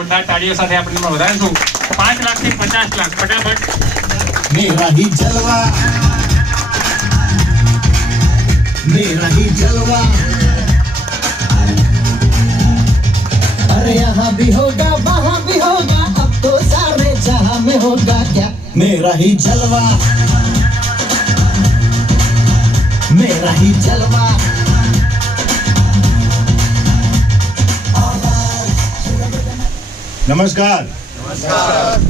જોરદાર તાળીઓ સાથે આપણે વધારીશું 5 લાખથી 50 લાખ ફટાફટ। मेरा ही जलवा, मेरा ही जलवा, अरे यहाँ भी होगा वहाँ भी होगा, अब तो सारे जहाँ में होगा क्या, मेरा ही जलवा, मेरा ही जलवा। नमस्कार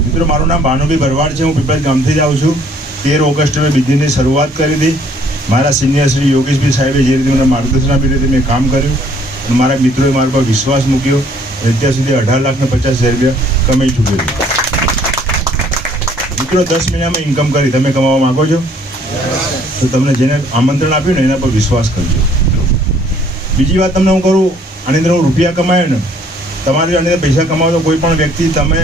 मित्रों, मारू नाम भानुभाई भरवाड़ है। हूँ पीपल गाम थी जाऊँ छूँ। 13 ऑगस्ट में बिजनेस की शुरुआत करी थी। मारा सीनियर श्री योगेशभाई साहेबे जे रीते मार्गदर्शन आपी रीते मैं काम कर्યું। मारा मित्रों मारा पर विश्वास मूक्यो। અત્યાર સુધી 18,50,000 રૂપિયા કમાઈ ચૂક્યો છું। મિત્રો 10 મહિનામાં ઇન્કમ કરી તમે કમાવા માંગો છો તો તમને જેને આમંત્રણ આપ્યું ને એના પર વિશ્વાસ કરજો। બીજી વાત તમને હું કરું, આની અંદર હું રૂપિયા કમાયો ને, તમારી અંદર પૈસા કમાવો તો કોઈ પણ વ્યક્તિ તમે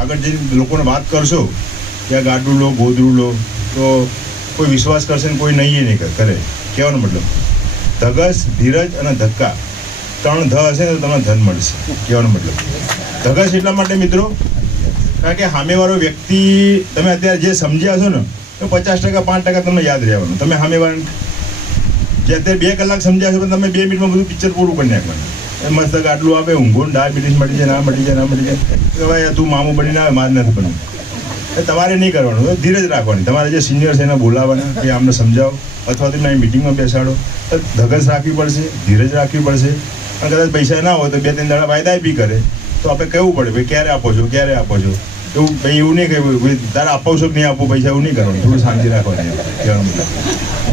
આગળ જઈને લોકોને વાત કરશો કે આ ગાડું લો ગોદરું લો તો કોઈ વિશ્વાસ કરશે ને કોઈ નહીં કરે। કહેવાનો મતલબ ધગસ, ધીરજ અને ધક્કા, 3 ધ હશે તો તમને ધન મળશે। કહેવાનો મતલબ ધગસ એટલા માટે મિત્રો, કારણ કે સામેવાળો વ્યક્તિ તમે અત્યારે જે સમજ્યા છો ને તો 50% 5% તમને યાદ રહેવાનું। તમે સામેવાળાને જે અત્યારે 2 કલાક સમજ્યા છો પણ તમે 2 મિનિટમાં બધું પિક્ચર પૂરું કરી નાખવાનું। મસ્ત આટલું આપે, ઊંઘો ને ડાયાબિટીસ મટી જાય, ના મટી જાય, ના મટી જાય કે ભાઈ તું મામું બનીને આવે, મારે નથી બનવું। તમારે નહીં કરવાનું, ધીરજ રાખવાની। તમારે જે સિનિયર છે એને બોલાવવાના કે આમને સમજાવો અથવા તો એમને મિટિંગમાં બેસાડો। ધગસ રાખવી પડશે, ધીરજ રાખવી પડશે। અને કદાચ પૈસા ના હોય તો 2-3 દાડા વાયદા બી કરે તો આપણે કહેવું પડે ભાઈ ક્યારે આપો છો, ક્યારે આપો છો। એવું ભાઈ એવું નહીં કહ્યું ભાઈ તારે આપો છો કે નહીં આપો પૈસા, એવું નહીં કરવાનું। થોડું શાંતિ રાખવાની કહેવાનું,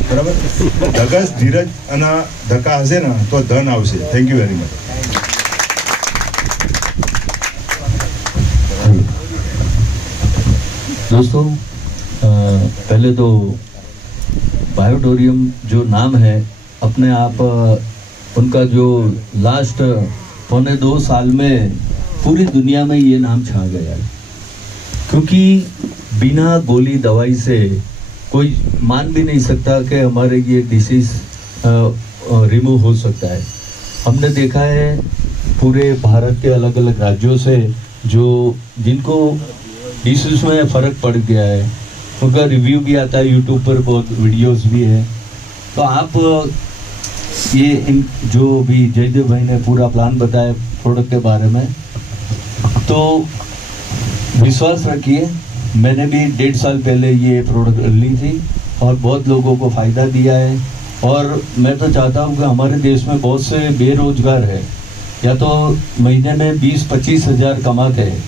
બરાબર। ધગસ, ધીરજ અને ધક્કા હશે ને તો ધન આવશે। Thank you very much. दोस्तों, पहले तो बायोटोरियम जो नाम है अपने आप उनका जो लास्ट 1.25 साल में पूरी दुनिया में ये नाम छा गया है, क्योंकि बिना गोली दवाई से कोई मान भी नहीं सकता कि हमारे ये डिसीज रिमूव हो सकता है। हमने देखा है पूरे भारत के अलग अलग राज्यों से जो जिनको डिसीज में फ़र्क पड़ गया है उनका रिव्यू भी आता है, यूट्यूब पर बहुत वीडियोस भी है। तो आप ये जो भी जयदेव भाई ने पूरा प्लान बताया प्रोडक्ट के बारे में, तो विश्वास रखिए, मैंने भी 1.5 साल पहले ये प्रोडक्ट ली थी और बहुत लोगों को फ़ायदा दिया है। और मैं तो चाहता हूँ कि हमारे देश में बहुत से बेरोजगार है, या तो महीने में 20-25 हज़ार कमाते हैं,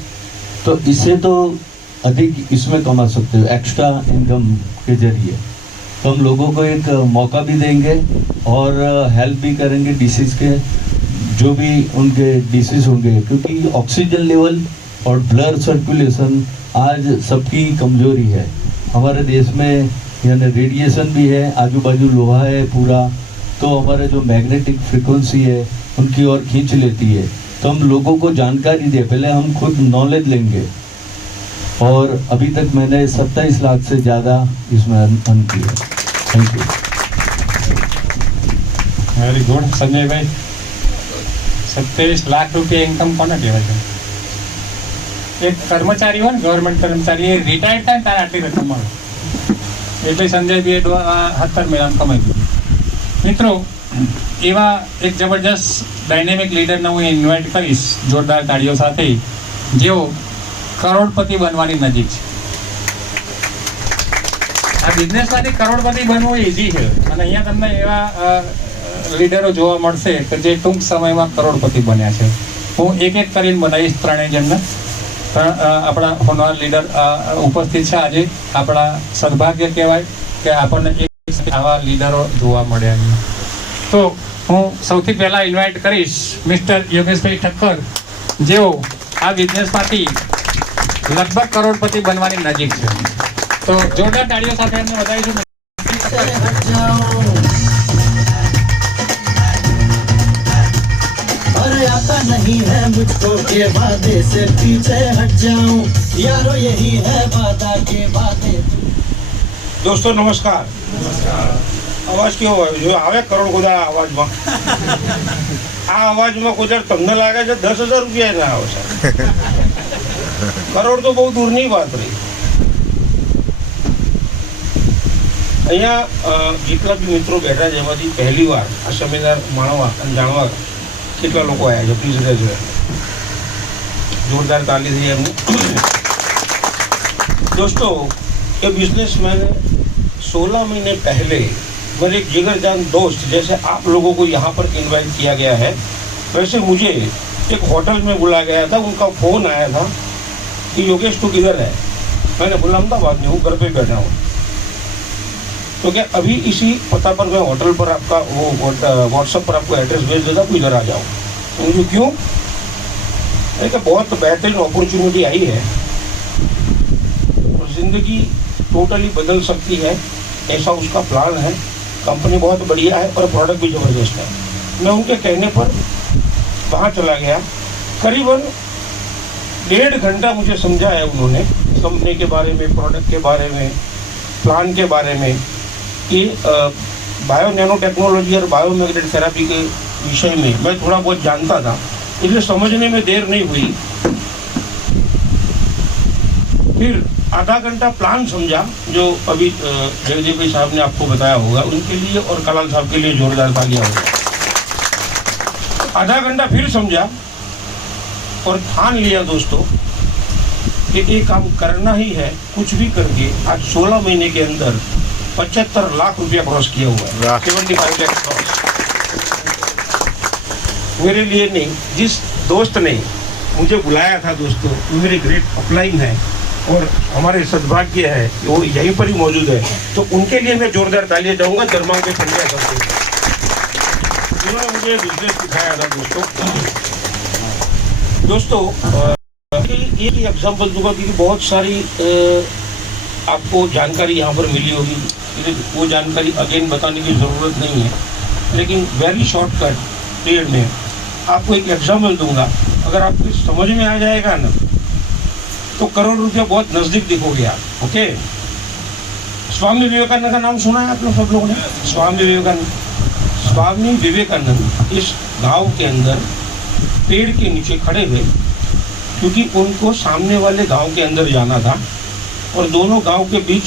तो इससे तो अधिक इसमें कमा सकते हो एक्स्ट्रा इनकम के जरिए। तो हम लोगों को एक मौका भी देंगे और हेल्प भी करेंगे डिसीज़ के, जो भी उनके डिसीज़ होंगे, क्योंकि ऑक्सीजन लेवल और ब्लड सर्कुलेशन आज सबकी कमज़ोरी है। हमारे देश में यानी रेडिएशन भी है, आजू बाजू लोहा है पूरा, तो हमारे जो मैग्नेटिक फ्रिक्वेंसी है उनकी ओर खींच लेती है। तो हम लोगों को जानकारी दें, पहले हम खुद नॉलेज लेंगे। और अभी तक मैंने 27 लाख से ज़्यादा इसमें अर्न किया। Thank you. વેરી ગુડ સંજયભાઈ। 27 લાખ રૂપિયા ઇન્કમ કોને કહેવાય છે? એક કર્મચારી હોય ને, ગવર્મેન્ટ કર્મચારી, એ રિટાયર્ડ થાય ને ત્યારે આટલી રકમ મળે। એટલે સંજયભાઈએ 17 મહિનામાં કમાઈ દીધી। મિત્રો, એવા એક જબરજસ્ત ડાયનેમિક લીડરને હું ઇન્વાઇટ કરીશ જોરદાર તાળીઓ સાથે, જેઓ કરોડપતિ બનવાની નજીક છે। આ બિઝનેસમાંથી કરોડપતિ બનવું ઇઝી છે, અને અહીંયા તમને એવા લીડરો જોવા મળશે કે જે ટૂંક સમયમાં કરોડપતિ બન્યા છે। હું એક એક કરીને બનાવીશ ત્રણેય જણને। આપણા હોનહાર લીડર ઉપસ્થિત છે આજે। આપણા સદભાગ્ય કહેવાય કે આપણને એક આવા લીડરો જોવા મળ્યા। તો હું સૌથી પહેલાં ઇન્વાઇટ કરીશ મિસ્ટર યોગેશભાઈ ઠક્કર, જેઓ આ બિઝનેસમાંથી લગભગ કરોડપતિ બનવાની નજીક છે। તો જોરદાર તાળીઓ સાથે એમને વધારીશું। अरे आता नहीं है मुझको के वादे से पीछे हट जाऊं, यारो यही है वादा के वादे। दोस्तों नमस्कार। आवाज क्यों जो आवे करोड़ खुदा आवाज में આ અવાજમાં કોઈ દર તમને લાગે છે 10,000 રૂપિયા ના આવશે. કરોડ તો બહુ દૂરની વાત રહી. અહીંયા જેટલા બી મિત્રો બેઠા છે એમાંથી પહેલી વાર આ સેમિનાર માણવા અને જાણવા કેટલા લોકો આવ્યા છે પ્લીઝ રહેજો. जोरदार ताली दी हमने. दोस्तों ये बिजनेसमैन 16 महीने पहले मेरे एक जिगरजान दोस्त जैसे आप लोगों को यहाँ पर इनवाइट किया गया है वैसे मुझे एक होटल में बुलाया गया था. उनका फ़ोन आया था कि योगेश तू किधर है. मैंने बोला अहमदाबाद में हूँ, घर पे बैठा हूँ. तो क्या अभी इसी पता पर मैं होटल पर आपका वो व्हाट्सएप पर आपको एड्रेस भेज देता हूँ, इधर आ जाओ. तो मुझे क्यों कि बहुत बेहतरीन अपॉर्चुनिटी आई है और ज़िंदगी टोटली बदल सकती है ऐसा उसका प्लान है. कंपनी बहुत बढ़िया है और प्रोडक्ट भी ज़बरदस्त है. मैं उनके कहने पर वहाँ चला गया. करीबन 1.5 घंटा मुझे समझाया उन्होंने कंपनी के बारे में, प्रोडक्ट के बारे में, प्लान के बारे में कि बायो नैनो टेक्नोलॉजी और बायोमैग्नेटिक थेरेपी के विषय में मैं थोड़ा बहुत जानता था, इसलिए समझने में देर नहीं हुई. फिर आधा घंटा प्लान समझा जो अभी जगदीप भाई साहब ने आपको बताया होगा, उनके लिए और कलाल साहब के लिए जोरदार तालियां होगा. आधा घंटा फिर समझा और ठान लिया दोस्तों कि ये काम करना ही है. कुछ भी करके आज 16 महीने के अंदर 75 लाख रुपया क्रॉस किया हुआ है. 75 लाख क्रॉस मेरे लिए नहीं, जिस दोस्त ने मुझे बुलाया था दोस्तों वो मेरे ग्रेट अपलाइन है और हमारे सद्भाग्य है कि वो यहीं पर ही मौजूद है. तो उनके लिए मैं जोरदार तालियां दूंगा. दरमांग के पंजा करते उन्होंने मुझे बिजनेस सिखाया था दोस्तों. एक ही एग्जाम्पल दूंगा क्योंकि बहुत सारी आपको जानकारी यहाँ पर मिली होगी, वो जानकारी अगेन बताने की ज़रूरत नहीं है, लेकिन वेरी शॉर्टकट पीरियड में आपको एक एग्जाम्पल दूंगा. अगर आपको समझ में आ जाएगा ना तो करोड़ रुपया बहुत नज़दीक दिखोगे आप. ओके. स्वामी विवेकानंद का नाम सुना है आप लोग सब लोगों ने? स्वामी विवेकानंद इस गांव के अंदर पेड़ के नीचे खड़े हुए क्योंकि उनको सामने वाले गांव के अंदर जाना था और दोनों गांव के बीच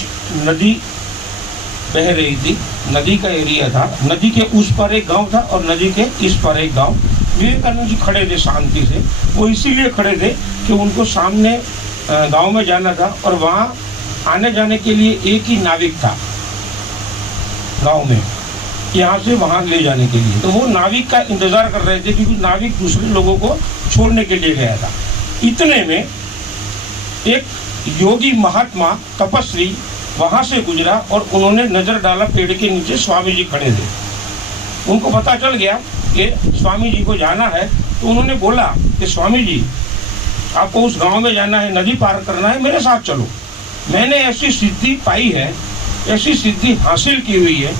नदी बह रही थी. नदी का एरिया था. नदी के उस पर एक गांव था और नदी के इस पर एक गांव. विवेकानंद जी खड़े थे शांति से. वो इसीलिए खड़े थे कि उनको सामने गांव में जाना था और वहाँ आने जाने के लिए एक ही नाविक था गांव में, यहाँ से वहाँ ले जाने के लिए. तो वो नाविक का इंतज़ार कर रहे थे क्योंकि नाविक दूसरे लोगों को छोड़ने के लिए गया था. इतने में एक योगी महात्मा तपस्वी वहाँ से गुजरा और उन्होंने नज़र डाला पेड़ के नीचे स्वामी जी खड़े थे. उनको पता चल गया कि स्वामी जी को जाना है. तो उन्होंने बोला कि स्वामी जी आपको उस गांव में जाना है, नदी पार करना है, मेरे साथ चलो. मैंने ऐसी सिद्धि पाई है, ऐसी सिद्धि हासिल की हुई है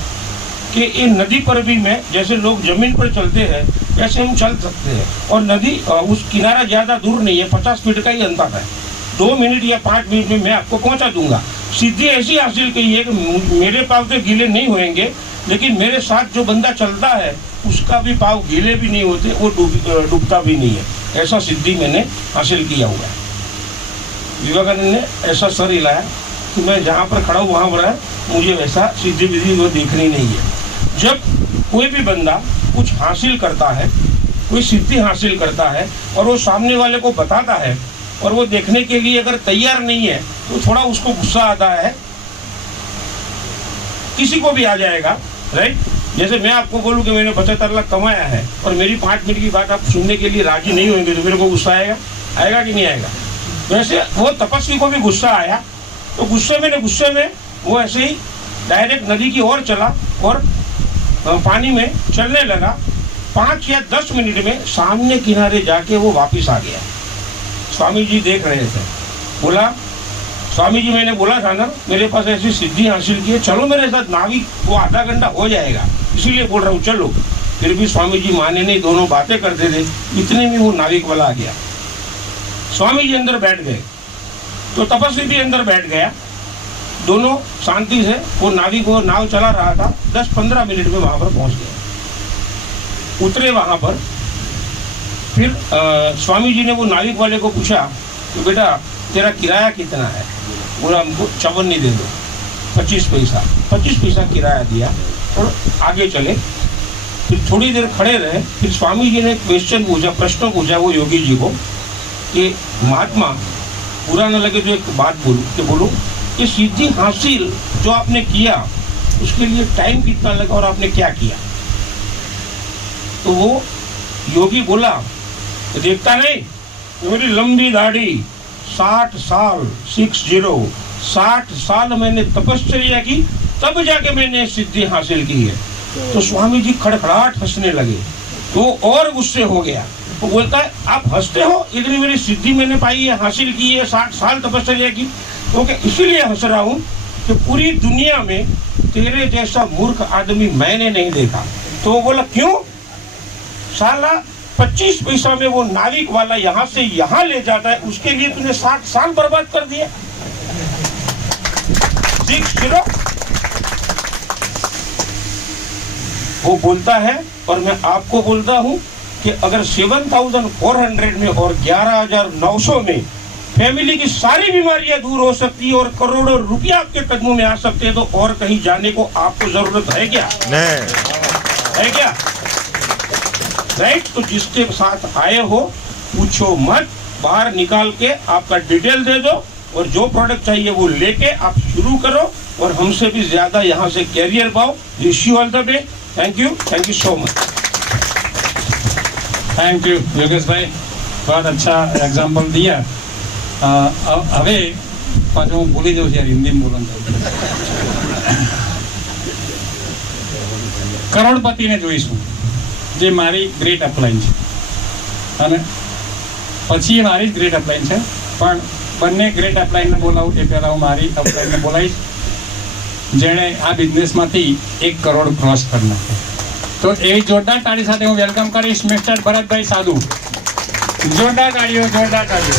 कि ये नदी पर भी मैं, जैसे लोग जमीन पर चलते हैं वैसे हम चल सकते हैं. और नदी उस किनारा ज़्यादा दूर नहीं है, 50 फीट का ही अंतर है. 2 मिनट या 5 मिनट में मैं आपको पहुंचा दूंगा. सिद्धि ऐसी हासिल की है कि मेरे पाँव तो गीले नहीं होंगे, लेकिन मेरे साथ जो बंदा चलता है उसका भी पाँव गीले भी नहीं होते, वो डूबता भी नहीं है. ऐसा सिद्धि मैंने हासिल किया हुआ है. विवेकानंद ने ऐसा सर हिलाया कि मैं जहाँ पर खड़ा हूँ वहाँ पर है, मुझे वैसा सिद्धि विधि वो देखनी नहीं है. जब कोई भी बंदा कुछ हासिल करता है, कोई सिद्धि हासिल करता है और वो सामने वाले को बताता है और वो देखने के लिए अगर तैयार नहीं है तो थोड़ा उसको गुस्सा आता है. किसी को भी आ जाएगा, राइट. जैसे मैं आपको बोलूं कि मैंने 75 लाख कमाया है और मेरी 5 मिनट की बात आप सुनने के लिए राजी नहीं होंगे तो मेरे को गुस्सा आएगा कि नहीं आएगा? वैसे वो तपस्वी को भी गुस्सा आया. तो गुस्से में वो ऐसे ही डायरेक्ट नदी की ओर चला और पानी में चलने लगा. 5 या 10 मिनट में सामने किनारे जाके वो वापिस आ गया. स्वामी जी देख रहे थे. बोला स्वामी जी मैंने बोला था ना मेरे पास ऐसी सिद्धि हासिल की है, चलो मेरे साथ. नाविक वो आधा घंटा हो जाएगा इसीलिए बोल रहा हूँ चलो. फिर भी स्वामी जी माने नहीं, दोनों बातें करते थे. इतने में वो नाविक वाला आ गया. स्वामी जी अंदर बैठ गए तो तपस्वी भी अंदर बैठ गया. दोनों शांति से वो नाविक वो नाव चला रहा था. 10-15 मिनट में वहाँ पर पहुँच गए. उतरे वहाँ पर फिर स्वामी जी ने वो नाविक वाले को पूछा कि बेटा तेरा किराया कितना है? बोला हमको 54 दे दो, 25 पैसा किराया दिया और आगे चले। फिर थोड़ी देर खड़े रहे, फिर स्वामी जी ने प्रश्न पूछा वो योगी जी को कि महात्मा बुरा न लगे तो एक बात बोलूं कि सिद्धि हासिल जो आपने किया उसके लिए टाइम कितना लगा और आपने क्या किया? तो वो योगी बोला, देखता नहीं मेरी लंबी दाढ़ी, 60 साल मैंने तपस्या की, तब जाके मैंने सिद्धि हासिल की है। तो स्वामी जी खड़खड़ाहट हंसने लगे, तो और गुस्से हो गया। वो बोलता है आप हंसते हो, इतनी मेरी सिद्धि मैंने पाई है, हासिल की है, 60 साल तपस्या की। तो इसीलिए हंस रहा हूँ कि पूरी दुनिया में तेरे जैसा मूर्ख आदमी मैंने नहीं देखा। तो वो बोला क्यों? साला 25 पैसा में वो नाविक वाला यहाँ से यहाँ ले जाता है, उसके लिए तूने 60 साल बर्बाद कर दिया। 60 वो बोलता है, और मैं आपको बोलता हूँ कि अगर 7,400 में और 11,900 में फैमिली की सारी बीमारियां दूर हो सकती है और करोड़ों रुपया आपके कदमों में आ सकते हैं, तो और कहीं जाने को आपको जरूरत है क्या? नहीं है क्या? राइट? तो जिसके साथ आए हो पूछो मत, बाहर निकाल के आपका डिटेल दे दो और जो प्रोडक्ट चाहिए वो लेके आप शुरू करो और हमसे भी ज्यादा यहाँ से कैरियर पाओ। Wish you all the best. Thank you so much. Thank you Yogesh भाई, बहुत अच्छा एग्जाम्पल दिया। હવે પાછું હું ભૂલી જાઉં છું યાર, હિન્દીમાં બોલવાનું કરોડપતિને જોઈશું જે મારી ગ્રેટ અપલાઇન છે અને પછી એ મારી જ ગ્રેટ અપલાઇન છે, પણ બંને ગ્રેટ અપલાઇનને બોલાવું એ પહેલાં હું મારી અપલાઇનને બોલાવીશ જેણે આ બિઝનેસમાંથી 1 કરોડ ક્રોસ કરી નાખ્યો। તો એ જોરદાર તાળી સાથે હું વેલકમ કરીશ મિસ્ટર ભરતભાઈ સાધુ। જોરદાર તાળીઓ, જોરદાર તાળીઓ।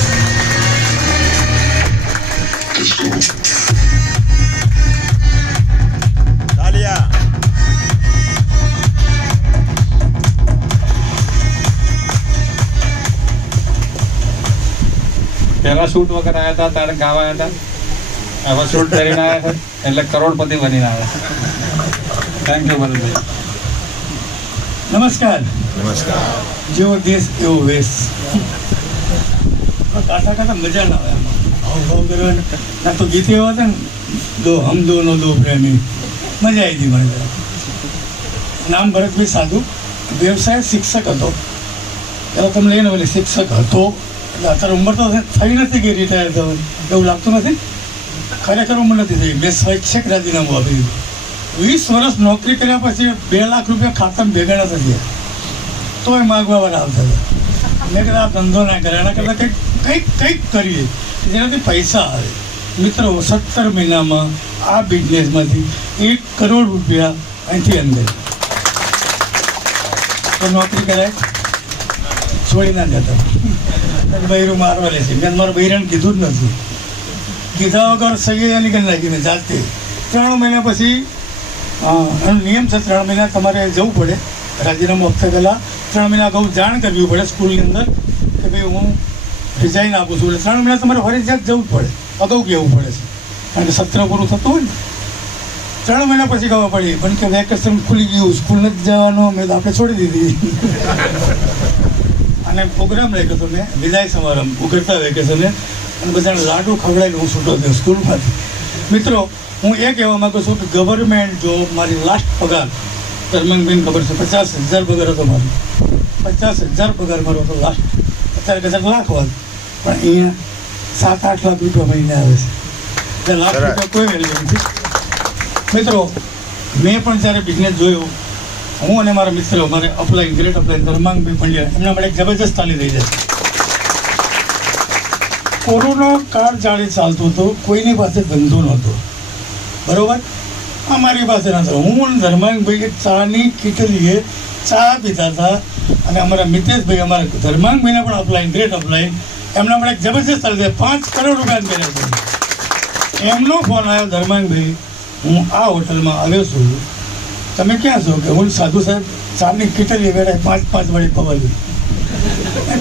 પહેલા શૂટ વગર આવ્યા હતા ત્યારે ગાવા આવ્યા હતા, હવે શૂટ કરીને આવ્યા છે એટલે કરોડપતિ બનીને આવ્યા। Thank you Bharatbhai. નમસ્કાર। જેવો દેશ એવો વેશ। કાતા મજા ના આવે આમાં, ભાવ કરવાની ના તો ગીત એવા હતા ને, દો હમ દોનો દો પ્રેમી, મજા આવી હતી મને। નામ ભરતભાઈ સાધુ, વ્યવસાય શિક્ષક હતો। એવા તમે લઈને બોલે શિક્ષક હતો એટલે અત્યારે ઉંમર તો થઈ નથી ગઈ રિટાયર થવાની, એવું લાગતું નથી। ખરેખર ઉંમર નથી થઈ, મેં સ્વૈચ્છિક રાજીનામું આપી દીધું। 20 વર્ષ નોકરી કર્યા પછી 2 લાખ રૂપિયા ખાતામાં ભેગા નતા થયા, તોય માગવાવાળા આવતા હતા। મેં કીધું આ ધંધો ના કરે, એના કરતાં કંઈક કરીએ જેનાથી પૈસા આવે। મિત્રો 17 મહિનામાં આ બિઝનેસમાંથી 1 કરોડ રૂપિયા અહીંથી અંદર તો નોકરી કરાય, છોડી ના જતા। બૈરું મારવા લે છે, મેં મારા બૈરાને કીધું જ નથી, કીધા વગર સૈયાની કરી નાખીને જાતે। 3 મહિના પછી એનો નિયમ છે 3 મહિના તમારે જવું પડે, રાજીનામું આપતા પહેલાં 3 મહિના અગાઉ જાણ કરવી પડે સ્કૂલની અંદર કે ભાઈ હું રિઝાઇન આપું છું, એટલે 3 મહિના તમારે ફરજિયાત જવું જ પડે, અગાઉ કહેવું પડે છે, કારણ કે સત્ર પૂરું થતું હોય ને। 3 મહિના પછી ખબર પડી પણ કે વેકેશન ખુલી ગયું, સ્કૂલ નથી જવાનું, મેં તો આપણે છોડી દીધી। અને પ્રોગ્રામ રાખ્યો હતો મેં, વિદાય સમારંભ ઉઘડતા વેકેશને, અને બધાને લાડુ ખવડાવીને હું છૂટો થયો સ્કૂલમાંથી। મિત્રો હું એ કહેવા માગું છું કે ગવર્મેન્ટ જોબ મારી લાસ્ટ પગાર, ધર્માંગબેન ખબર છે, 50,000 પગાર હતો મારો, 50,000 પગાર મારો હતો લાસ્ટ। અત્યારે કદાચ લાખ વાત, પણ અહીંયા 7-8 લાખ રૂપિયા મહિને આવે છે, એટલે લાખ રૂપિયા કોઈ વેલ્યુ નથી। મિત્રો મેં પણ જ્યારે બિઝનેસ જોયો, હું અને મારા મિત્રો, મારે અપલાઈન ગ્રેટ અપલાઈન ધર્માંગભાઈ પંડ્યા, એમના માટે એક જબરજસ્ત તાલી થઈ જાય। કોરોના કાળ જાણે ચાલતું હતું, કોઈની પાસે ધંધો નહોતો, બરોબર? અમારી પાસે નહોતો। હું અને ધર્માંગભાઈ ચાની કીટલીએ ચા પીતા હતા, અને અમારા મિતેશભાઈ, અમારા ધર્માંગભાઈને પણ અપલાઈન ગ્રેટ અપલાઈન, એમના માટે એક જબરજસ્ત તાલી થાય। 5 કરોડ રૂપિયા કર્યા છે। એમનો ફોન આવ્યો, ધર્માંગભાઈ હું આ હોટલમાં આવ્યો છું, તમે ક્યાં છો? કે હું સાધુ સાહેબ ચાની કીટલી વેળાએ 5 વાળી પવાલી।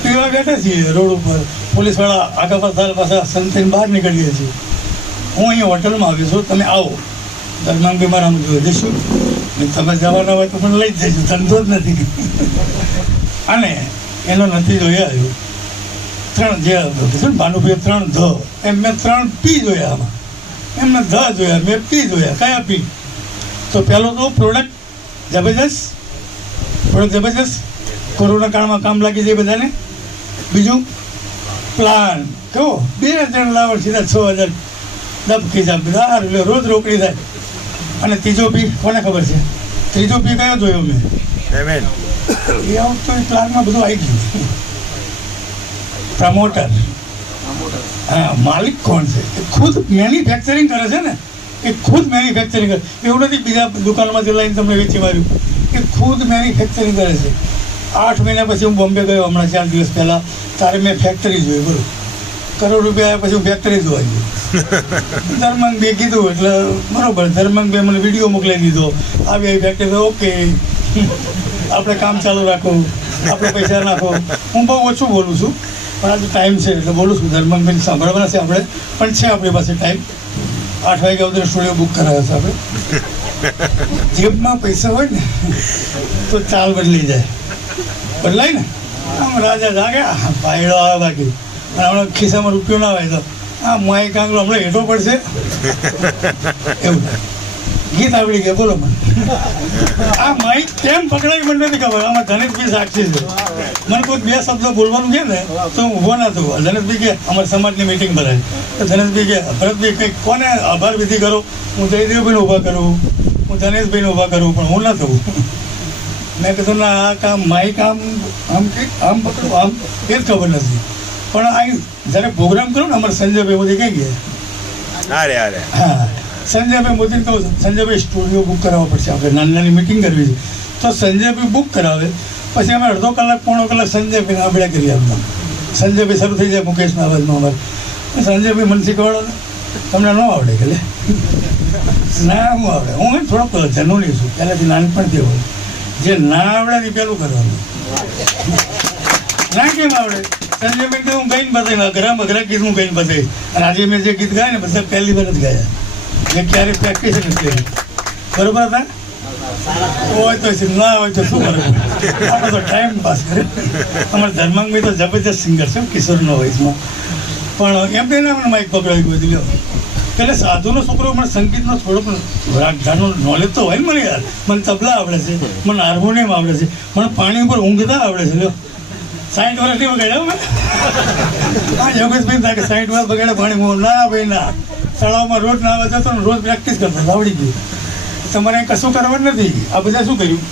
પીવા બેઠા છીએ રોડ ઉપર, પોલીસવાળા આગળ પાછા સંથઈને બહાર નીકળીએ છીએ. હું અહીંયા હોટલમાં આવ્યો છું, તમે આવો. દરમિયાન મારા આમ જોઈ જઈશું, તમે જવાના હોય તો પણ લઈ જ જઈશું, ધંધો જ નથી. અને એનો નતીજો એ આવ્યો, 3 જે કીધું ને ભાનુભાઈ 3 ધ, એમ મેં 3 પી જોયા આમાં. એમને ધ જોયા, મેં પી જોયા. કયા પી? તો પહેલો તો પ્રોડક્ટ જબરજસ્ત, કોરોના કાળમાં કામ લાગી જાય બધાને. બીજું પ્લાન કેવો, 2 જણ લાવો સીધા 6000 દબકી જામ એટલે રોજ રોકડી થાય. અને ત્રીજો પી કોને ખબર છે? ત્રીજો પી કયો જોયો મેં? એ આવું તો પ્લાનમાં બધું આવી ગયું. પ્રમોટર. હા, માલિક કોણ છે? એ ખુદ મેન્યુફેક્ચરિંગ કરે છે ને, એ ખુદ મેન્યુફેક્ચરિંગ કરે. એવું નથી બીજા દુકાનમાંથી લઈને તમને વેચી માર્યું, એ ખુદ મેન્યુફેક્ચરિંગ કરે છે. 8 મહિના પછી હું બોમ્બે ગયો હમણાં 4 દિવસ પહેલાં, તારે મેં ફેક્ટરી જોઈ. બરોબર, કરોડ રૂપિયા આવ્યા પછી હું ફેક્ટરી જોવા ગયો. ધર્માંગ બે કીધું એટલે બરોબર, ધર્માંગ બે મને વિડીયો મોકલાવી દીધો, આવી ફેક્ટરી. ઓકે, આપણે કામ ચાલુ રાખો, આપણે પૈસા નાખો. હું બહુ ઓછું બોલું છું, પણ આજે ટાઈમ છે એટલે બોલું છું. ધર્માંગબેન સાંભળવાના છે આપણે, પણ છે આપણી પાસે ટાઈમ. 8 વાગ્યા સુધી સ્ટુડિયો બુક કરાવ્યો છે આપણે. જેબમાં પૈસા હોય ને તો ચાલ બદલી જાય, બદલાય ને. આમ રાજા જાગે, પાયડો આવે બાકી, અને હમણાં ખિસ્સામાં રૂપિયો ના હોય તો આ માય કાંગલો હમણાં હેઠો પડશે એવું ગીત આવડી ગયા. બોલો મને આ માઇક કેમ પકડાય મને નથી ખબર. આમાં ધનેશભાઈ સાક્ષી છે. મને કોઈ 2 શબ્દ બોલવાનું કહે ને તો હું ઊભો ના થયું. ધનેશભાઈ કે અમારી સમાજની મિટિંગ ભરાય તો ધનેશભાઈ કે ભરતભાઈ કંઈક કોને આભાર વિધિ કરો, હું જયદેવભાઈને ઊભા કરું, હું ધનેશભાઈને ઊભા કરું, પણ હું ના થવું. મેં કીધું ના, આ કામ માઇક આમ કંઈક આમ પકડું, આમ એ જ ખબર નથી. પણ આ જ્યારે પ્રોગ્રામ કરો ને, અમારે સંજયભાઈ મોદી કઈ ગયા, હા સંજયભાઈ મોદીને કહું, સંજયભાઈ સ્ટુડિયો બુક કરાવવો પડશે, આપણે નાની નાની મિટિંગ કરવી છે. તો સંજયભાઈ બુક કરાવે, પછી અમે અડધો કલાક પોણો કલાક સંજયભાઈને આપણે કરીએ. આપતા સંજયભાઈ શરૂ થઈ જાય મુકેશના અવાજમાં અમારે. સંજયભાઈ મને શીખવાડો, તમને ન આવડે કે લે ના હું આવડે. હું થોડોક જનોની છું, પહેલાંથી નાનપણથી હોય. જે ના આવડે ને પેલું કરવાનું. ના કેમ આવડે? સંજયભાઈ તો હું ગઈને બતાવી, અઘરા ગીત હું ગઈને બતાવી. અને આજે મેં જે ગીત ગાય ને બધા પહેલી વાર જ ગાયા, મેં ક્યારેય પ્રેક્ટિસ નથી કરી. બરોબર હતા? હોય તો ના હોય તો શું કરે, આપણે તો ટાઈમ પાસ કરે. અમારા ધર્માંગભાઈ તો જબરજસ્ત સિંગર છે કિશોરનો વોઇસમાં. પણ એમ કહીને મને માઇક પકડાવી ગયો લ્યો. એટલે સાધુનો છોકરો મને સંગીતનો થોડોક રાગધારનું નોલેજ તો હોય ને મને યાર. મને તબલા આવડે છે, મને હાર્મોનિયમ આવડે છે, મને પાણી ઉપર ઊંઘતા આવડે છે. લ્યો 60 વર્ષથી બગાડ્યા મેં. હા, યોગેશભાઈ થાય કે 60 વર્ષ બગાડે પાણી. ના ભાઈ ના, તળાવમાં રોજ ના આવે જતો ને રોજ પ્રેક્ટિસ કરતો, આવડી ગયું. તમારે કશું કરવાનું નથી. આ બધા શું કર્યું,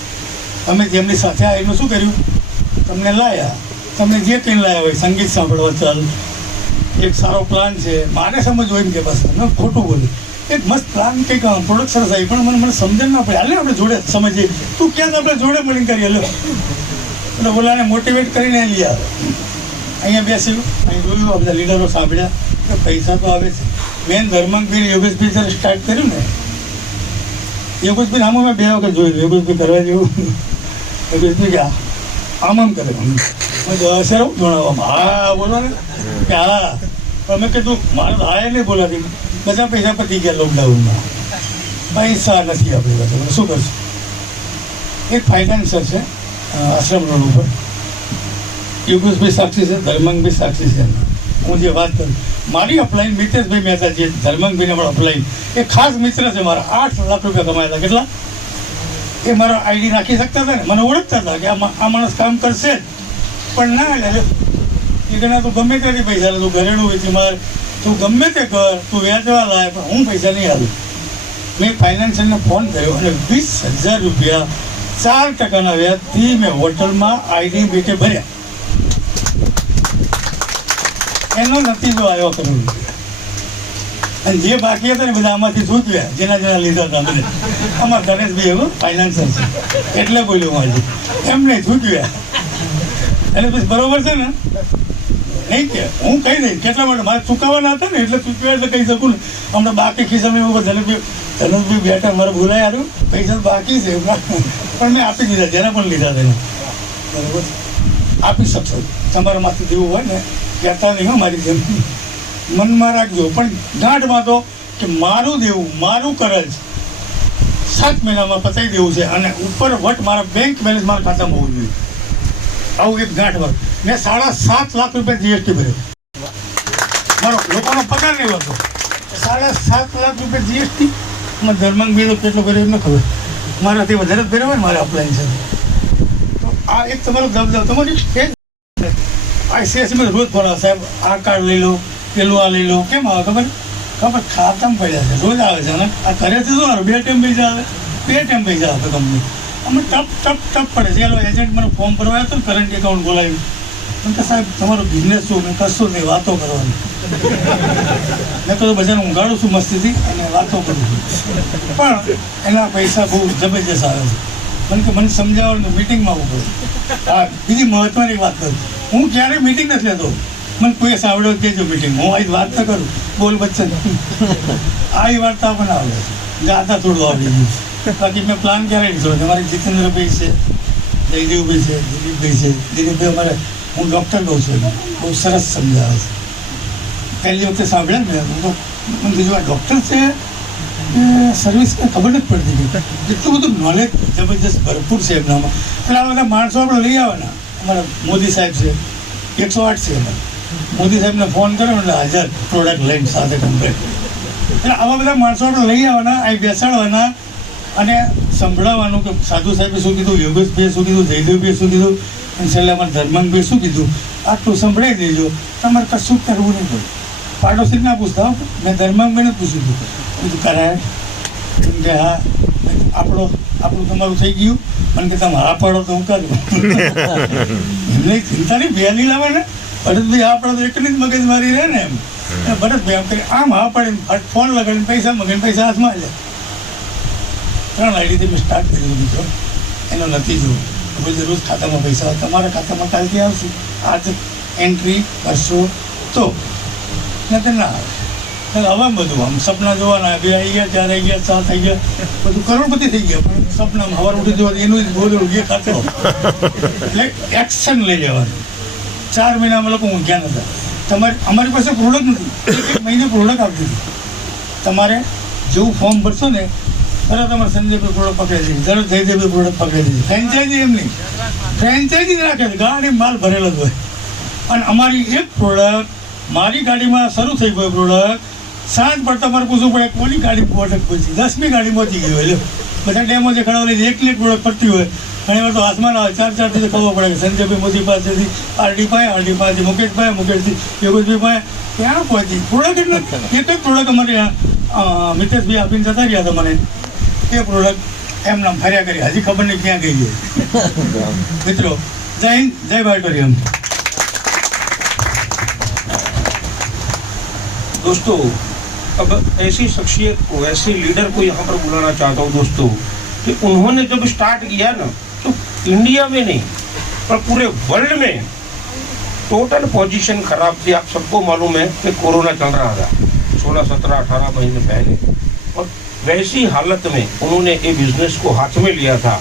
અમે જેમની સાથે આ એનું શું કર્યું, તમને લાયા, તમને જે કંઈ લાયા હોય સંગીત સાંભળવા ચાલ, એક સારો પ્લાન છે. મારે સમજવું એમ કે બસ મેં ખોટું બોલું, એક મસ્ત પ્લાન કંઈક પ્રોડક્ટ સરસ આવી, પણ મને સમજણ ના પડે. હાલે આપણે જોડે સમજીએ, તું ક્યાં આપણે જોડે મળીને કરીએ. લો એટલે બોલાને મોટિવેટ કરીને લઈ આવે. અહીંયા બેસ્યું, અહીં જોયું, બધા લીડરો સાંભળ્યા કે પૈસા તો આવે છે. મેન ધર્માંગભાઈ યોગેશભાઈ જ્યારે સ્ટાર્ટ કર્યું ને, યોગેશભાઈ આમાં મેં 2 વખત જોયું. યોગેશભાઈ કરવા જેવું. યોગેશભાઈ કે આમ કરે, સર જણાવવામાં હા બોલો ને કે હા. અમે કીધું મારે તો હા નહીં બોલાતી, બધા પૈસા પતી ગયા લોકડાઉનમાં, પૈસા નથી આપણી પાસે, શું કરશું? એક ફાઇનાન્સર છે આશ્રમ રોડ ઉપર, યોગેશભાઈ સાક્ષી છે, ધર્માંગભાઈ સાક્ષી છે. હું જે વાત કરું, મારી અપલાઈન મિતેશભાઈ મહેતા જે ધર્માંગભાઈને પણ અપલાઈન, એ ખાસ મિત્ર છે મારા. 8 લાખ રૂપિયા કમાયા હતા. કેટલા? એ મારો આઈડી નાખી શકતા હતા ને, મને ઓળખતા હતા કે આ માણસ કામ કરશે જ. પણ ના એટલે એ કહે તું ગમે ત્યાંથી પૈસા લે, તું ઘરેણું વેચી માર, તું ગમે તે કર, તું વ્યાજવા લાય, પણ હું પૈસા નહીં આલું. મેં ફાઇનાન્સરને ફોન કર્યો અને 20,000 રૂપિયા 4% વ્યાજથી મેં હોટલમાં આઈડી બેટે ભર્યા. એનો નતીજો આવ્યો કરોડ રૂપિયા. અને જે બાકી હતા ને બધા આમાંથી ચૂકવ્યા, જેના લીધા હતા બધે. અમારા ગણેશભાઈ એવું ફાઇનાન્સર છે એટલે બોલ્યો હું આજે, એમને ચૂકવ્યા. એટલે પછી બરોબર છે ને, નહીં કે હું કહી દઈશ કેટલા માટે મારે ચૂકવવાના હતા ને એટલે ચૂકવ્યા એટલે કહી શકું ને. હમણાં બાકી ખિસ્સામાં એવું ધનુષભાઈ બેઠા, મારે ભૂલાય આવ્યું, પૈસા બાકી છે પણ મેં આપી દીધા, જેને પણ લીધા તેને. બરોબર. આપી શકશો. તમારામાંથી દેવું હોય ને કહેતા નહીં હો મારી જેમ, મનમાં રાખજો, પણ ગાંઠમાં તો કે મારું દેવું મારું કરજ 7 મહિનામાં પતાવી દેવું છે અને ઉપર વટ મારા બેંક બેલેન્સ મારા ખાતામાં હોવું જોઈએ. આવું એક ગાંઠમાં મેં 7.5 લાખ રૂપિયા જીએસટી ભર્યો. મારો લોકોનો પગાર નહીં હતો. 7.5 લાખ રૂપિયા જીએસટી. મને ધર્માંગ બી કેટલો ભર્યો એમને ખબર, મારાથી વધારે જ ભર્યો હોય ને મારે અપ્લાયન્સ છે. તો આ એક તમારો દબદબ, તમારી સ્ટેજ આઈસીઆઈસીમાં રોજ ભણાવો સાહેબ, આ કાર્ડ લઈ લો, પેલું આ લઈ લો. કેમ આવે ખબર ખાતામાં પડ્યા છે, રોજ આવે છે. અને આ કરે છે શું આવે, 2 ટાઈમ પૈસા આવે, 2 ટાઈમ પૈસા આવે કંપની. અમે ટપ પડે છે. એલો એજન્ટ મને ફોર્મ ભરવા આવ્યો હતો ને, કરંટ એકાઉન્ટ બોલાવ્યું. મેં કે સાહેબ તમારો બિઝનેસ શું? મેં કશું નહીં, વાતો કરવાની. મેં તો બધાને ઊંઘાડું છું મસ્તીથી અને વાતો કરું છું, પણ એના પૈસા બહુ જબરજસ્ત આવે છે. મને સમજાવવાનું, મિટિંગમાં આવવું પડે. હા, બીજી મહત્વની વાત કરું, હું ક્યારેય મિટિંગ નથી લેતો. મને કોઈ સાંભળ્યો કહેજો મિટિંગ, હું અહીં વાત તો કરું, બોલ બચ્ચન આ વાર્તા પણ આવડે છે, ગાતા થોડું આવડી ગયું. બાકી મેં પ્લાન ક્યારે લીધો? તમારે જીતેન્દ્રભાઈ છે, જયદેવભાઈ છે, દિલીપભાઈ છે. દિલીપભાઈ અમારે, હું ડૉક્ટર કહું છું, બહુ સરસ સમજાવે છે. પહેલી વખતે સાંભળ્યા ને હું તો મને કીધું આ ડૉક્ટર છે સર્વિસ ખબર નથી પડતી. એટલું બધું નોલેજ જબરજસ્ત ભરપૂર છે એમનામાં. એટલે આ બધા માણસો આપણે લઈ આવવાના. અમારા મોદી સાહેબ છે, 108 છે અમારે. મોદી સાહેબને ફોન કર્યો એટલે હાજર, પ્રોડક્ટ લઈને સાથે કમ્પ્લેટ. એટલે આવા બધા માણસો આપણે લઈ આવવાના, અહીં બેસાડવાના અને સંભળાવવાનું કે સાધુ સાહેબે શું કીધું, યોગેશભાઈએ શું કીધું, જયદેવભાઈએ શું કીધું, અને છેલ્લે અમારા ધર્માંગભાઈ શું કીધું. આટલું સંભળાવી દેજો, તમારે કશું કરવું નહીં પડે. પાડોશી ના પૂછતા હો, મેં ધર્માંગભાઈને પૂછ્યું હતું, કીધું કરાય? એમ કે હા. આપણું તમારું થઈ ગયું. મને કે તમે હા પાડો તો હું કરું. એમને ચિંતા નહીં, બેની લાવે ને ભરતભાઈ હા પાડો તો એકની જ મગજ મારી રહે ને એમ. ભરતભાઈ આમ કરી આમ હા પાડીને ફોન લગાડીને પૈસા મગાવીને પૈસા હાથમાં લે. 3 આઈડીથી મેં સ્ટાર્ટ કર્યું મિત્રો. એનો નતીજો રોજ રોજ ખાતામાં પૈસા તમારા ખાતામાં કાલથી આવશે. આજ એન્ટ્રી કરશો તો નહીં ના આવે. હવે બધું આમ સપના જોવાના, 2 આવી ગયા, 4 આવી ગયા, 7 આવી ગયા, બધું કરોડપતિ થઈ ગયા. પણ સપનામાં સવાર ઉઠી જવા એનું જ બોલું એ ખાતો. એટલે એક્શન લઈ લેવાનું. 4 મહિનામાં લોકો ઊંઘ્યા નતા. અમારી પાસે પ્રોડક્ટ નથી, 1 મહિને પ્રોડક્ટ આવતી હતી. તમારે જેવું ફોર્મ ભરશો ને તરત તમારે સંજયભાઈ પ્રોડક્ટ પકડી દીધી, તરત જયદેવભાઈ પ્રોડક્ટ પકડી દીધી. ફ્રેન્ચાઇઝી એમ નહીં, ફ્રેન્ચાઇઝી જ રાખે છે, ગાડી માલ ભરેલો જ હોય. અને અમારી એક પ્રોડક્ટ મારી ગાડીમાં શરૂ થઈ ગયો પ્રોડક્ટ, સાંજ પડતા મારે પૂછવું પડે કોની ગાડી પ્રોડક્ટ પૂછી, 10મી ગાડી પહોંચી ગઈ હોય. બધા ડેમો જે ખડા હોય એકલી પ્રોડક્ટ પડતી હોય. ઘણી વાર તો હાથમાં ના હોય, 4 થી ખબર પડે કે સંજયભાઈ મોદી પાસેથી, આરડી પાસેથી મુકેશભાઈ યોગેશભાઈ પાસે ત્યાં પહોંચી પ્રોડક્ટ. એટલે એક જ પ્રોડક્ટ અમારે મિતેશભાઈ આપીને જતા રહ્યા હતા મને. એ પ્રોડક્ટ એમ નામ ફર્યા કરી, હજી ખબર નહીં ક્યાં ગઈ છે. મિત્રો જય હિન્દ, જય બાયોટોરિયમ. दोस्तों, अब ऐसी शख्सियत को, ऐसे लीडर को यहाँ पर बुलाना चाहता हूँ दोस्तों कि उन्होंने जब स्टार्ट किया ना तो इंडिया में नहीं पर पूरे वर्ल्ड में टोटल पोजीशन खराब थी. आप सबको मालूम है कि कोरोना चल रहा था 16, 17, 18 महीने पहले, और वैसी हालत में उन्होंने ये बिजनेस को हाथ में लिया था.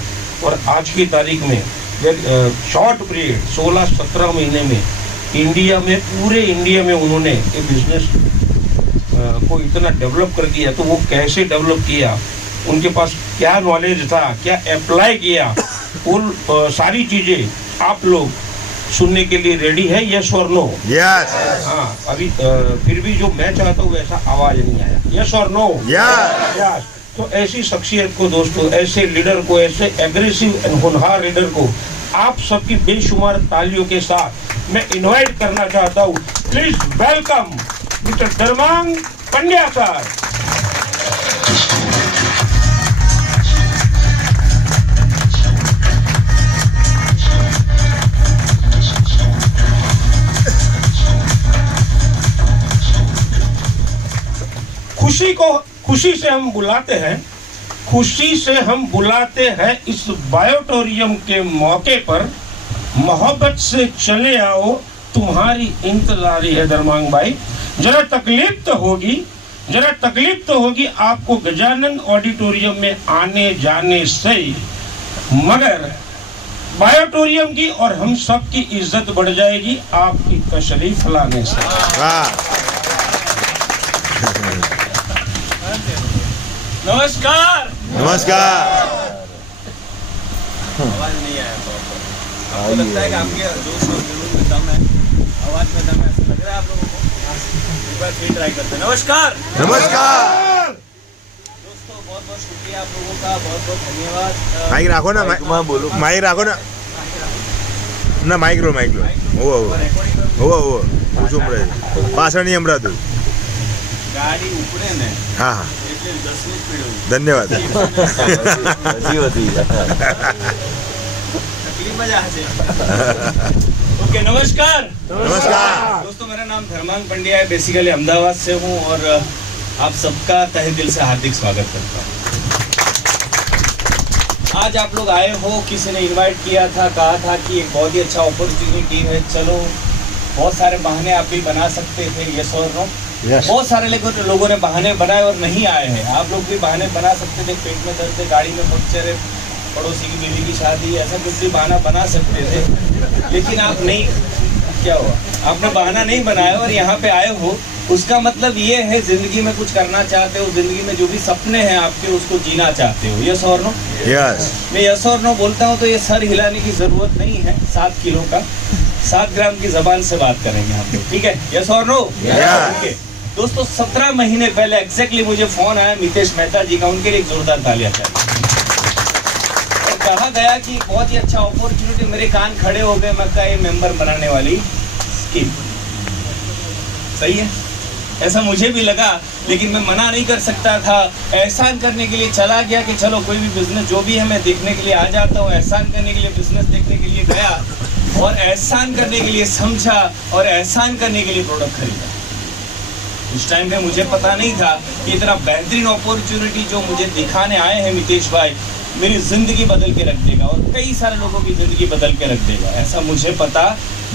और आज की तारीख में शॉर्ट पीरियड 16-17 महीने में पूरे इंडिया में उन्होंने ये बिजनेस को इतना डेवलप कर दिया. तो वो कैसे डेवलप किया, उनके पास क्या नॉलेज था, क्या अप्लाई किया, वो सारी चीज़ें आप लोग सुनने के लिए रेडी है? यस और नो? यस. हाँ, अभी फिर भी जो मैं चाहता हूँ वैसा आवाज नहीं आया. यस और नो? यस. तो ऐसी शख्सियत को दोस्तों, ऐसे लीडर को, ऐसे एग्रेसिव एंड होनहार लीडर को आप सबकी बेशुमार तालियों के साथ मैं इनवाइट करना चाहता हूँ. Please welcome mister Dharmang Pandya sir. खुशी से हम बुलाते हैं इस बायोटोरियम के मौके पर. मोहब्बत से चले आओ, तुम्हारी इंतजारी है धर्मांग भाई. जरा तकलीफ तो होगी आपको गजानन ऑडिटोरियम में आने जाने से, मगर बायोटोरियम की और हम सब की इज्जत बढ़ जाएगी आपकी तशरीफ लाने से। नमस्कार। नमस्कार। आवाज नहीं आया तो आपको लगता है कि आपके जोश और जुनून में दम है, आवाज में दम है, ऐसा लग रहा है आप लोगों को? एक बार फिर ट्राई करते हैं। नमस्कार। नमस्कार। दोस्तों बहुत बहुत शुक्रिया आप लोगों का, बहुत बहुत धन्यवाद। माइक राखो ना, माइक राखो ना, ना माइक लो, माइक लो। वो पूछो मरे पासणी हमरादू गाड़ी उपड़े ने हाँ हाँ એટલે 10ની સ્પીડ હોય, ધન્યવાદ તકલીફ જ આ છે। ओके नमस्कार। नमस्कार दोस्तों मेरा नाम धर्मांग पंड्या है, बेसिकली अहमदाबाद से हूँ और आप सबका तहे दिल से हार्दिक स्वागत करता हूँ। आज आप लोग आए हो, किसी ने इनवाइट किया था, कहा था कि एक बहुत ही अच्छा अपॉर्चुनिटी है, चलो। बहुत सारे बहाने आप भी बना सकते थे, यस और नो। बहुत सारे लोगों ने बहाने बनाए और नहीं आए हैं। आप लोग भी बहाने बना सकते थे, पेट में दर्द है, गाड़ी में पंक्चर है, पड़ोसी की बीवी की शादी, ऐसा कुछ भी बहाना बना सकते थे, लेकिन आप नहीं, क्या हुआ, आपने बहाना नहीं बनाया और यहाँ पे आए हो। उसका मतलब ये है जिंदगी में कुछ करना चाहते हो, जिंदगी में जो भी सपने हैं आपके उसको जीना चाहते हो, यस और नो। यस मैं यस और नो बोलता हूँ तो ये सर हिलाने की जरूरत नहीं है। 7 किलो का 7 ग्राम की जबान से बात करेंगे हम लोग, ठीक है? यस और नो। ओके दोस्तों 17 महीने पहले एग्जैक्टली मुझे फोन आया मितेश मेहता जी का, उनके लिए एक जोरदार तालियां चाहिए। और कहा गया कि बहुत ही अच्छा अपॉर्चुनिटी, मेरे कान खड़े हो गए। मैं कहा ये मेंबर बनाने वाली स्कीम सही है, ऐसा मुझे भी लगा, लेकिन मैं मना नहीं कर सकता था। एहसान करने के लिए चला गया कि चलो कोई भी बिजनेस जो भी है मैं देखने के लिए आ जाता हूँ। एहसान करने के लिए बिजनेस देखने के लिए गया और एहसान करने के लिए समझा और एहसान करने के लिए प्रोडक्ट खरीदा। उस टाइम पे मुझे पता नहीं था कि इतना बेहतरीन अपॉर्चुनिटी जो मुझे दिखाने आए हैं मितेश भाई, मेरी जिंदगी बदल के रख देगा और कई सारे लोगों की जिंदगी बदल के रख देगा, ऐसा मुझे पता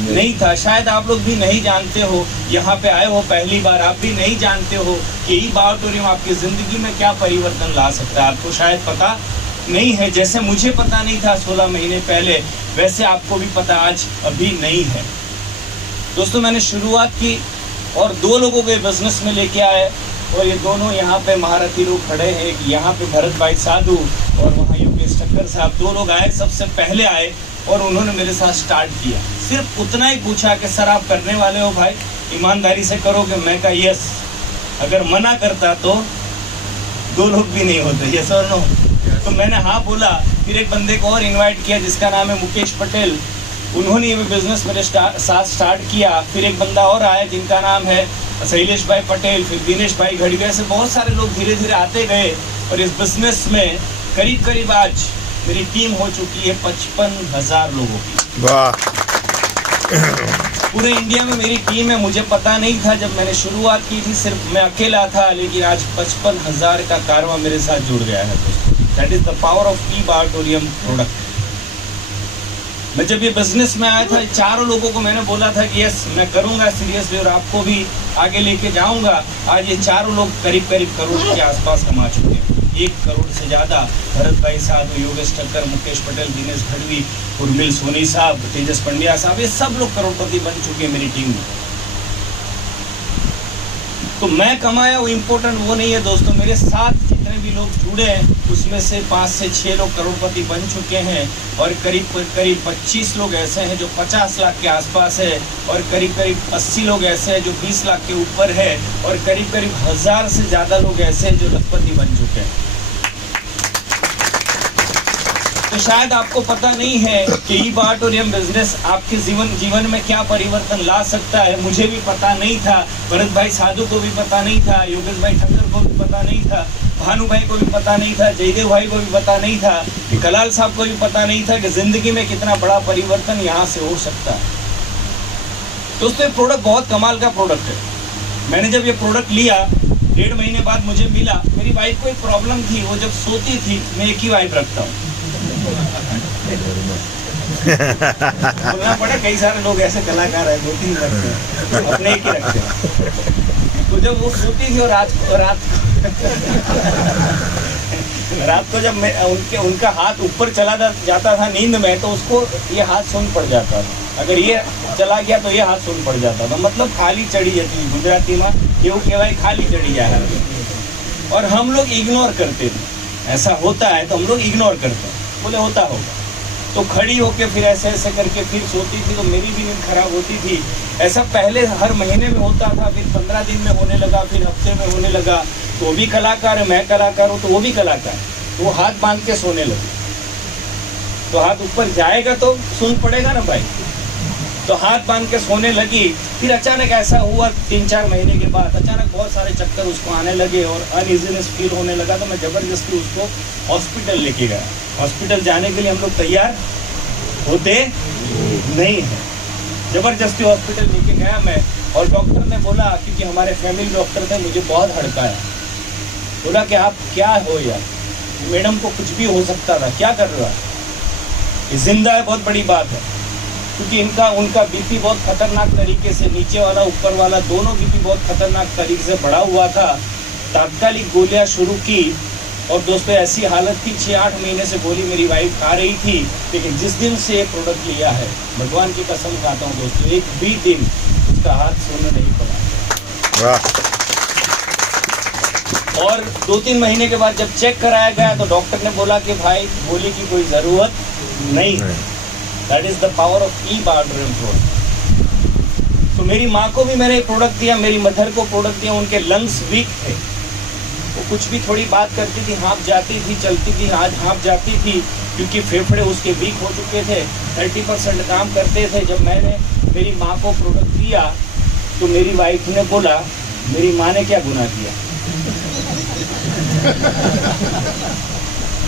नहीं था। शायद आप लोग भी नहीं जानते हो, यहाँ पे आए हो पहली बार, आप भी नहीं जानते हो कि ये बायोटोरियम आपकी जिंदगी में क्या परिवर्तन ला सकता है। आपको शायद पता नहीं है, जैसे मुझे पता नहीं था 16 महीने पहले, वैसे आपको भी पता आज अभी नहीं है। दोस्तों मैंने शुरुआत की और 2 लोगों को बिजनेस में लेके आए और ये दोनों यहाँ पे महारथी लोग खड़े हैं। एक यहाँ पे भरत भाई साधु और वहाँ योगेश ठक्कर साहब, 2 लोग आए, सबसे पहले आए और उन्होंने मेरे साथ स्टार्ट किया। सिर्फ उतना ही पूछा कि सर आप करने वाले हो भाई, ईमानदारी से करोगे? मैं कहा यस। अगर मना करता तो 2 लोग भी नहीं होते, यस और नो। तो मैंने हाँ बोला। फिर एक बंदे को और इन्वाइट किया जिसका नाम है मुकेश पटेल, उन्होंने ये बिजनेस मेरे साथ स्टार्ट किया। फिर एक बंदा और आया जिनका नाम है शैलेश भाई पटेल, फिर दिनेश भाई घड़िया, ऐसे बहुत सारे लोग धीरे धीरे आते गए और इस बिजनेस में करीब करीब आज मेरी टीम हो चुकी है 55,000 लोगों की। वाह। पूरे इंडिया में मेरी टीम है। मुझे पता नहीं था जब मैंने शुरुआत की थी, सिर्फ मैं अकेला था, लेकिन आज 55,000 का कारवां मेरे साथ जुड़ गया है दोस्तों। That is the power of e बायोटोरियम प्रोडक्ट। मैं जब ये बिजनेस में आया था, 4 लोगों को मैंने बोला था कि यस मैं करूंगा सीरियसली और आपको भी आगे लेके जाऊंगा। आज ये 4 लोग करीब करीब करोड़ के आसपास कमा चुके हैं, 1 करोड़ से ज़्यादा। भरत भाई साहब, योगेश ठक्कर, मुकेश पटेल, दिनेश खड़वी, उर्मिल सोनी साहब, तेजस पंड्या साहब, ये सब लोग करोड़पति बन चुके हैं मेरी टीम में। तो मैं कमाया वो इम्पोर्टेंट वो नहीं है दोस्तों, मेरे साथ जितने भी लोग जुड़े हैं उसमें से 5 से 6 लोग करोड़पति बन चुके हैं और करीब करीब 25 लोग ऐसे हैं जो 50 लाख के आसपास है और करीब करीब 80 लोग ऐसे हैं जो 20 लाख के ऊपर है और करीब करीब 1000 से ज़्यादा लोग ऐसे हैं जो लखपति बन चुके हैं। तो शायद आपको पता नहीं है कि ई बायोटोरियम बिजनेस आपके जीवन में क्या परिवर्तन ला सकता है। मुझे भी पता नहीं था, भरत भाई साधु को भी पता नहीं था, योगेश भाई ठक्कर को भी पता नहीं था, भानु भाई को भी पता नहीं था, जयदेव भाई को भी पता नहीं था, कि कलाल साहब को भी पता नहीं था कि जिंदगी में कितना बड़ा परिवर्तन यहाँ से हो सकता है। दोस्तों ये प्रोडक्ट बहुत कमाल का प्रोडक्ट है। मैंने जब ये प्रोडक्ट लिया 1.5 महीने बाद मुझे मिला। मेरी वाइफ को एक प्रॉब्लम थी, वो जब सोती थी, मैं एक ही वाइफ रखता हूँ। बोलना पड़ा, कई सारे लोग ऐसे कलाकार हैं 2-3 रखते हैं, अपने एक ही रखते हैं। तो जब वो सोती थी और रात रात को जब मैं उनका हाथ ऊपर चला जाता था नींद में, तो उसको ये हाथ सुन पड़ जाता था। अगर ये चला गया तो ये हाथ सुन पड़ जाता था, मतलब खाली चढ़ी जाती गुजराती में એવું કહેવાય, खाली चढ़ी जाए। और हम लोग इग्नोर करते थे, ऐसा होता है तो हम लोग इग्नोर करते हैं, बोले होता होगा। तो खड़ी होके फिर ऐसे ऐसे करके फिर सोती थी, तो मेरी भी नींद खराब होती थी। ऐसा पहले हर महीने में होता था, फिर 15 दिन में होने लगा, फिर हफ्ते में होने लगा। तो वो भी कलाकार है, मैं कलाकार हूँ, तो वो भी कलाकार है। तो वो हाथ बांध के सोने लगे, तो हाथ ऊपर जाएगा तो सुन पड़ेगा ना भाई। तो हाथ बांध के सोने लगी। फिर अचानक ऐसा हुआ 3-4 महीने के बाद, अचानक बहुत सारे चक्कर उसको आने लगे और अनइजीनेस फील होने लगा। तो मैं ज़बरदस्ती उसको हॉस्पिटल लेके गया। हॉस्पिटल जाने के लिए हम लोग तैयार होते नहीं हैं, ज़बरदस्ती हॉस्पिटल लेके गया मैं। और डॉक्टर ने बोला, क्योंकि हमारे फैमिली डॉक्टर थे, मुझे बहुत हड़काया। बोला कि आप क्या हो यार, मैडम को कुछ भी हो सकता था, क्या कर रहा है, ये जिंदा है, बहुत बड़ी बात है। क्योंकि उनका बीपी बहुत खतरनाक तरीके से, नीचे वाला ऊपर वाला दोनों बीपी बहुत खतरनाक तरीके से बढ़ा हुआ था। तात्कालिक गोलियां शुरू की और दोस्तों ऐसी हालत थी, 6-8 महीने से गोली मेरी वाइफ खा रही थी। लेकिन जिस दिन से ये प्रोडक्ट लिया है, भगवान की कसम खाता हूँ दोस्तों, एक भी दिन उसका हाथ सोने नहीं पड़ा। और 2-3 महीने के बाद जब चेक कराया गया तो डॉक्टर ने बोला कि भाई गोली की कोई ज़रूरत नहीं है। That is the power of e bartering product. तो मेरी माँ को भी मैंने प्रोडक्ट दिया, मेरी मदर को प्रोडक्ट दिया। उनके लंग्स वीक थे, वो कुछ भी थोड़ी बात करती थी हाँफ जाती थी, चलती थी आज हाँफ जाती थी, क्योंकि फेफड़े उसके वीक हो चुके थे, 30% काम करते थे। जब मैंने मेरी माँ को प्रोडक्ट दिया तो मेरी वाइफ ने बोला, मेरी माँ ने क्या गुनाह किया,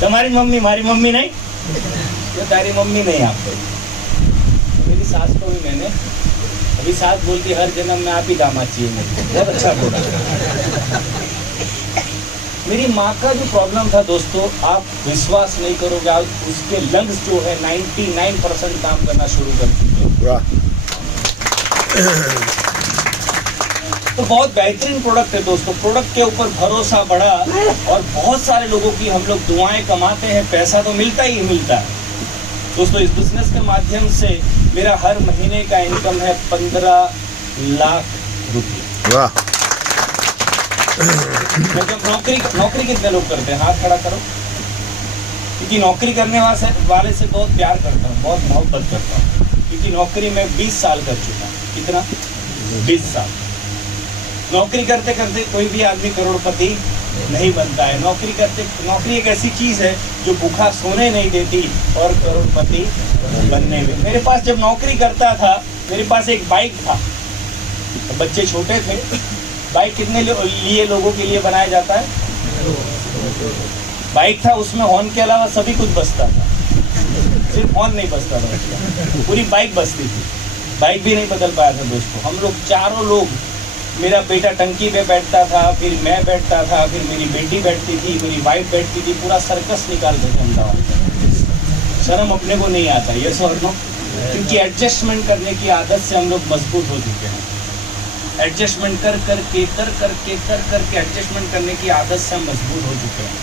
तुम्हारी मम्मी हमारी मम्मी नहीं, तो तारी मम्मी नहीं आप गई। मेरी सास को भी मैंने, अभी सास बोलती हर जन्म में आप ही दामाद चाहिए मुझे, बहुत अच्छा बोला। मेरी माँ का जो प्रॉब्लम था दोस्तों, आप विश्वास नहीं करोगे, आप उसके लंग्स जो है 99% काम करना शुरू कर चुके। तो बहुत बेहतरीन प्रोडक्ट है दोस्तों। प्रोडक्ट के ऊपर भरोसा बढ़ा और बहुत सारे लोगों की हम लोग दुआएं कमाते हैं, पैसा तो मिलता ही मिलता है दोस्तों। इस बिजनेस के माध्यम से मेरा हर महीने का इनकम है 15 लाख रुपये। मैं जब नौकरी कितने लोग करते हैं, हाथ खड़ा करो। क्योंकि नौकरी करने वाले से बहुत प्यार करता हूँ, बहुत मोहब्बत करता हूँ। क्योंकि नौकरी में 20 साल कर चुका हूँ। कितना? 20 साल। नौकरी करते करते कोई भी आदमी करोड़पति नहीं बनता है। नौकरी एक ऐसी चीज़ है जो भूखा सोने नहीं देती और करोड़पति बनने में। मेरे पास जब नौकरी करता था, मेरे पास एक बाइक था, तो बच्चे छोटे थे। बाइक कितने लिए लोगों के लिए बनाया जाता है? बाइक था, उसमें हॉर्न के अलावा सभी कुछ बजता था, सिर्फ हॉर्न नहीं बजता था, पूरी बाइक बजती थी। बाइक भी नहीं बदल पाया था दोस्तों। हम लोग चारों लोग, मेरा बेटा टंकी पे बैठता था, फिर मैं बैठता था, फिर मेरी बेटी बैठती थी, मेरी वाइफ बैठती थी, पूरा सर्कस निकालते थे अहमदाबाद। शर्म अपने को नहीं आता, ये और नो, क्योंकि एडजस्टमेंट करने की आदत से हम लोग मजबूत हो चुके हैं। एडजस्टमेंट कर करके एडजस्टमेंट करने की आदत से हम मजबूत हो चुके हैं।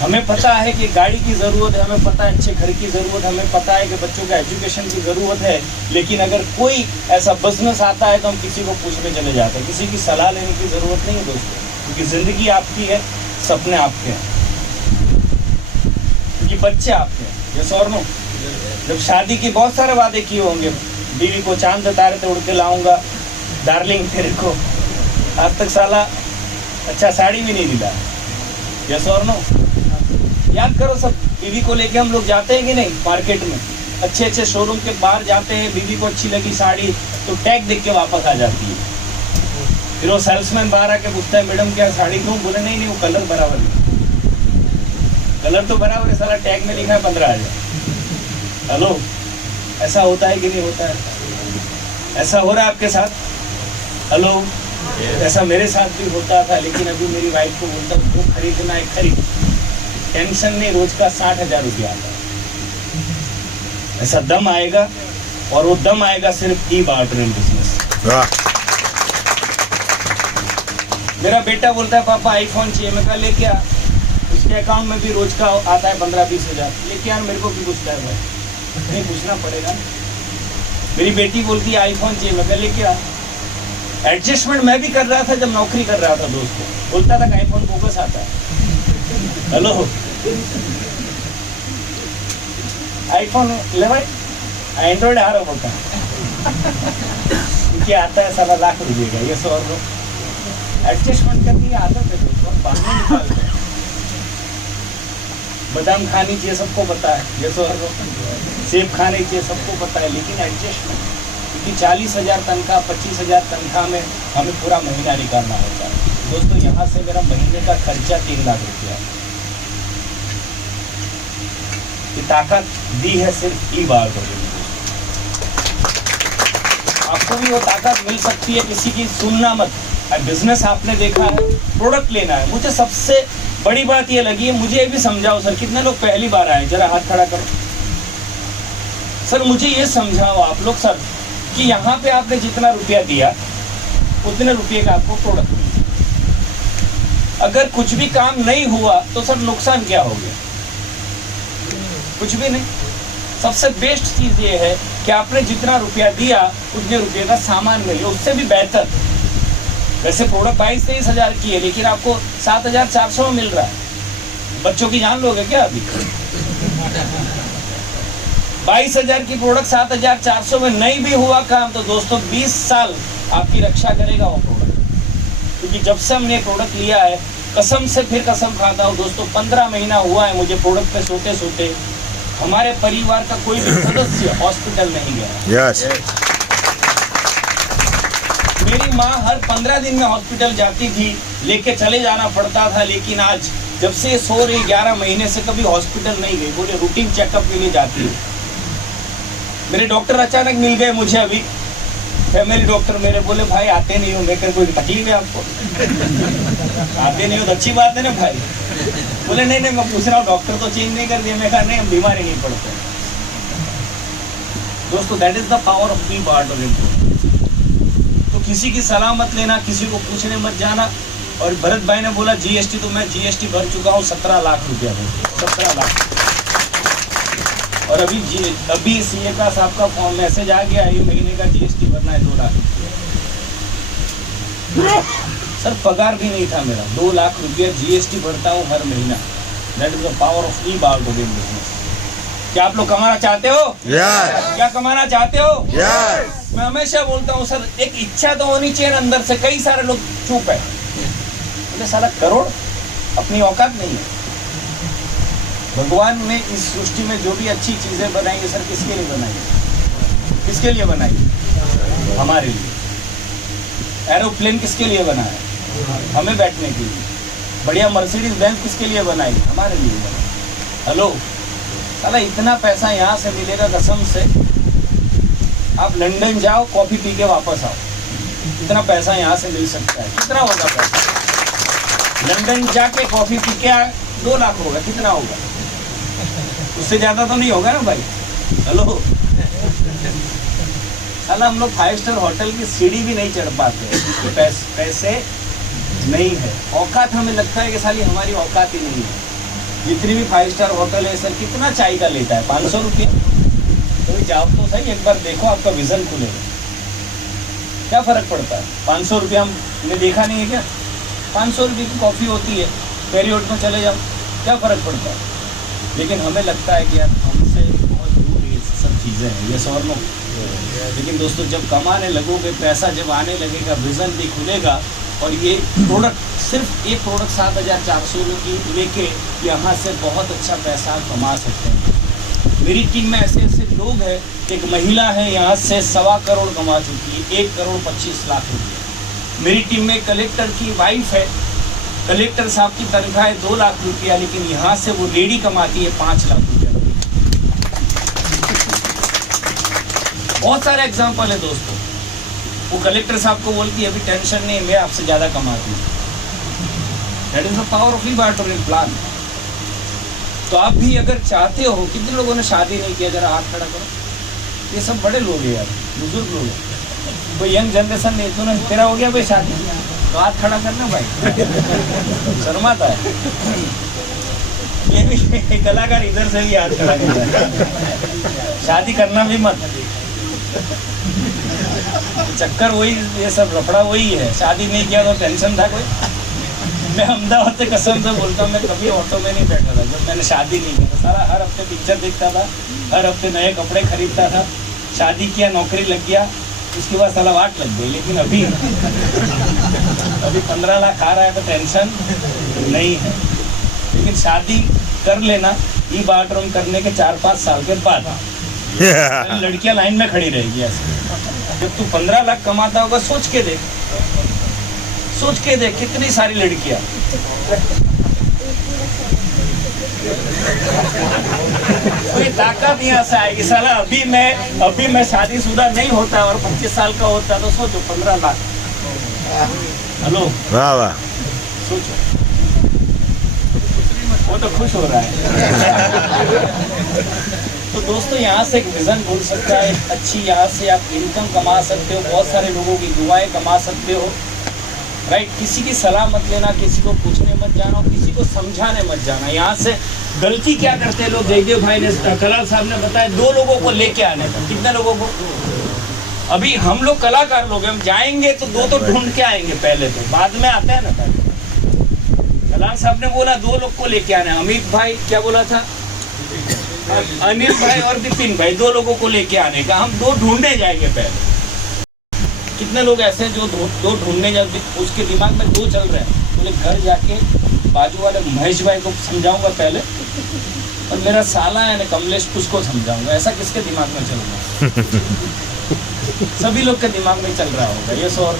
हमें पता है कि गाड़ी की ज़रूरत है, हमें पता है अच्छे घर की ज़रूरत है, हमें पता है कि बच्चों का एजुकेशन की ज़रूरत है। लेकिन अगर कोई ऐसा बिजनेस आता है तो हम किसी को पूछने चले जाते हैं, किसी की सलाह लेने की ज़रूरत नहीं है दोस्तों। क्योंकि ज़िंदगी आपकी है, सपने आपके हैं, क्योंकि बच्चे आपके हैं। ये और नो, जब शादी की बहुत सारे वादे किए होंगे, बीवी को चांद तारे तोड़ के लाऊंगा, डार्लिंग तेरे को, आज तक साला अच्छा साड़ी भी नहीं दिला। यस और नो, याद करो सब। बीवी को लेके हम लोग जाते हैं कि नहीं मार्केट में, अच्छे अच्छे शोरूम के बाहर जाते हैं, बीवी को अच्छी लगी साड़ी तो टैग देख के वापस आ जाती है। फिर वो सेल्समैन बाहर आके पूछता है, मैडम क्या साड़ी क्यों? बोले नहीं वो कलर बराबर है। कलर तो बराबर है, सारा टैग में लिखा है 15,000। हेलो, ऐसा होता है कि नहीं होता है? ऐसा हो रहा है आपके साथ? हेलो, ऐसा मेरे साथ भी होता था। लेकिन अभी मेरी वाइफ को बोलता हूँ वो खरीदना है, खरीद, टेंशन नहीं, रोज का 60,000 रुपया आता है। ऐसा दम आएगा, और वो दम आएगा सिर्फ ई-बार्टरिंग बिजनेस। मेरा बेटा बोलता है पापा आईफोन चाहिए। मैं कहा ले क्या? उसके अकाउंट में भी रोज का आता है 15-20 हज़ार, लेकिन यार मेरे को भी पूछता है भाई, नहीं पूछना पड़ेगा ना। मेरी बेटी बोलती है आईफोन चाहिए, मैं कह लेके आ। एडजस्टमेंट मैं भी कर रहा था जब नौकरी कर रहा था दोस्तों, बोलता था कि आईफोन फोकस आता है। हेलो, आईफोन ले भाई, एंड्रॉइड आ रहा बोलता क्या आता है, साला लाख रुपये का, ये 100 एडजस्टमेंट करनी आदत है दोस्तों, बहाने निकालते हैं। बादाम खानी चाहिए सबको पता है, ये 100 सेब खाने चाहिए सबको पता है, लेकिन एडजस्टमेंट, क्योंकि 40,000 तनख्वाह 25,000 तनख्वाह में हमें पूरा महीना निकालना होता है दोस्तों। यहाँ से मेरा महीने का खर्चा 3 लाख रुपया है। ये ताकत दी है सिर्फ ई बार को। आपको भी वो ताकत मिल सकती है, किसी की सुनना मत। बिजनेस आपने देखा है, प्रोडक्ट लेना है। मुझे सबसे बड़ी बात ये लगी है, मुझे भी समझाओ सर, कितने लोग पहली बार आए, जरा हाथ खड़ा करो सर। मुझे ये समझाओ आप लोग सर कि यहाँ पे आपने जितना रुपया दिया उतने रुपये का आपको प्रोडक्ट मिला। अगर कुछ भी काम नहीं हुआ तो सर नुकसान क्या हो गया? कुछ भी नहीं। सबसे बेस्ट चीज ये है कि आपने जितना रुपया दिया उतने रुपये का सामान मिले, उससे भी बेहतर। वैसे प्रोडक्ट 22-23 हज़ार की है, लेकिन आपको 7,400 में मिल रहा है। बच्चों की जान लोगे क्या अभी? 22,000 की प्रोडक्ट 7,400 में नहीं भी हुआ काम तो दोस्तों 20 साल आपकी रक्षा करेगा वो प्रोडक्ट। क्योंकि जब से हमने प्रोडक्ट लिया है, कसम से फिर कसम खाता हूँ दोस्तों, 15 महीना हुआ है मुझे प्रोडक्ट पे सोते सोते। हमारे परिवार का कोई भी सदस्य हॉस्पिटल नहीं गया। यस। मेरी माँ हर 15 दिन में हॉस्पिटल जाती थी, लेके चले जाना पड़ता था, लेकिन आज जब से सो रही 11 महीने से कभी हॉस्पिटल नहीं गई। बोले रूटीन चेकअप के लिए जाती है। मेरे डॉक्टर अचानक मिल गए मुझे अभी, फैमिली डॉक्टर मेरे, बोले भाई आते नहीं हो। मैं कह कोई तकलीफ है आपको? आते नहीं हो तो अच्छी बात है ना भाई। बोले नहीं नहीं, मैं पूछ रहा हूँ डॉक्टर तो चेंज नहीं कर दिया। मैं कहा नहीं, हम बीमारी नहीं पड़ते दोस्तों। That is the power of be part of it. तो किसी की सलाह मत लेना, किसी को पूछने मत जाना। और भरत भाई ने बोला जीएसटी, तो मैं जीएसटी भर चुका हूँ 17 लाख रुपया, 17 लाख। और अभी सीए का साहब का फॉर्म मैसेज आ गया, ये महीने का जीएसटी भरना है 2 लाख सर। पगार भी नहीं था मेरा, 2 लाख रुपया जीएसटी भरता हूँ हर महीना। That is the power of ई बार टू डूइंग बिजनेस। क्या आप लोग कमाना चाहते हो? क्या कमाना चाहते हो? मैं हमेशा बोलता हूँ सर, एक इच्छा तो होनी चाहिए अंदर से। कई सारे लोग चुप है, बोले साला करोड़ अपनी औकात नहीं है। भगवान ने इस सृष्टि में जो भी अच्छी चीजें बनाई है सर, किसके लिए बनाई है? किसके लिए बनाई है? हमारे लिए। एरोप्लेन किसके लिए बना है? हमें बैठने के लिए। बढ़िया मर्सिडीज बेंज किसके लिए बनाई? हमारे लिए बनाई। हेलो साला, इतना पैसा यहाँ से मिलेगा कसम से। आप लंदन जाओ, कॉफी पी के वापस आओ, इतना पैसा यहाँ से मिल सकता है। कितना होगा पैसा? लंदन जाके कॉफी पी के 2 लाख होगा, कितना होगा? उससे ज्यादा तो नहीं होगा ना भाई। हेलो साला, हम लोग 5 स्टार होटल की सीढ़ी भी नहीं चढ़ पाते, पैसे नहीं है। औकात हमें लगता है कि साली हमारी औकात ही नहीं है। जितनी भी 5 स्टार होटल है सर, कितना चाय का लेता है? 500 रुपया। तो जाओ तो सही, एक बार देखो, आपका विजन खुलेगा। क्या फर्क पड़ता है? 500 रुपया हमने देखा नहीं है क्या? 500 रुपये की कॉफ़ी होती है, पेरियोड में चले जाओ, क्या फ़र्क पड़ता है? लेकिन हमें लगता है कि यार हमसे बहुत दूर ये सब चीज़ें हैं, ये सौ नो। लेकिन दोस्तों, जब कमाने लगोगे, पैसा जब आने लगेगा, विज़न भी खुलेगा। और ये प्रोडक्ट, सिर्फ एक प्रोडक्ट 7,400 की लेके यहाँ से बहुत अच्छा पैसा कमा सकते हैं। मेरी टीम में ऐसे ऐसे लोग हैं, एक महिला है यहाँ से 1.25 करोड़ कमा चुकी है, 1 करोड़ 25 लाख रुपये। मेरी टीम में कलेक्टर की वाइफ है, कलेक्टर साहब की तनख्वाह है 2 लाख रुपया, लेकिन यहाँ से वो लेडी कमाती है 5 लाख रुपया। बहुत सारे एग्जाम्पल है दोस्तों। वो कलेक्टर साहब को बोलती है अभी टेंशन नहीं, मैं आपसे ज़्यादा कमाती हूँ। That is the power of e bartering plan. तो आप भी अगर चाहते हो, कितने लोगों ने शादी नहीं किया, जरा हाथ खड़ा करो। ये सब बड़े लोग हैं यार, बुजुर्ग लोग हैं। कोई यंग जनरेशन नहीं, तूने तेरा हो गया भाई शादी, तो हाथ खड़ा करना भाई। शर्माता है। ये भी कलाकार इधर से भी याद करा शादी करना भी मत, चक्कर वही, ये सब रफड़ा वही है। शादी नहीं किया तो टेंशन था कोई। मैं अहमदाबाद से कसम से बोलता हूँ, मैं कभी ऑटो में नहीं बैठा था जब मैंने शादी नहीं किया। सारा हर हफ्ते पिक्चर देखता था, हर हफ्ते नए कपड़े खरीदता था। शादी किया, नौकरी लग गया, उसके बाद साला वाट लग गई। लेकिन अभी 15 लाख आ रहा है तो टेंशन नहीं है। लेकिन शादी कर लेना ई बाथरूम करने के 4-5 साल के बाद लड़कियां लाइन में खड़ी रहेगी ऐसे। जब तू 15 लाख कमाता होगा, सोच के देख कितनी सारी लड़कियां। कोई ताकत यहाँ से आएगी साला। अभी मैं शादीशुदा नहीं होता और 25 साल का होता तो सोचो 15 लाख। हेलो, वाह वाह, सोचो, वो तो खुश हो रहा है। तो दोस्तों, यहाँ से एक विजन बोल सकता है अच्छी, यहाँ से आप इनकम कमा सकते हो, बहुत सारे लोगों की दुआएं कमा सकते हो, राइट। किसी की सलाह मत लेना, किसी को पूछने मत जाना, किसी को समझाने मत जाना। यहाँ से गलती क्या करते हैं लोग, जयदेव भाई ने, कलाल साहब ने बताया, 2 लोगों को लेके आने का। कितने लोगों को? अभी हम लोग कलाकार लोग, हम जाएंगे तो 2 तो ढूंढ के आएंगे पहले, तो बाद में आता है ना। पहले कलाल साहब ने बोला 2 लोग को लेके आना है। अमित भाई क्या बोला था? अनिल भाई और विपिन भाई, 2 लोगों को लेके आने का। हम 2 ढूंढने जाएंगे पहले। कितने लोग ऐसे हैं जो 2 ढूंढने जाते, उसके दिमाग में 2 चल रहे हैं। मुझे घर जाके बाजू वाले महेश भाई को समझाऊंगा पहले, और मेरा साला है ना कमलेश, उसको समझाऊंगा। ऐसा किसके दिमाग में चल रहा है? सभी लोग के दिमाग में चल रहा होगा ये सो।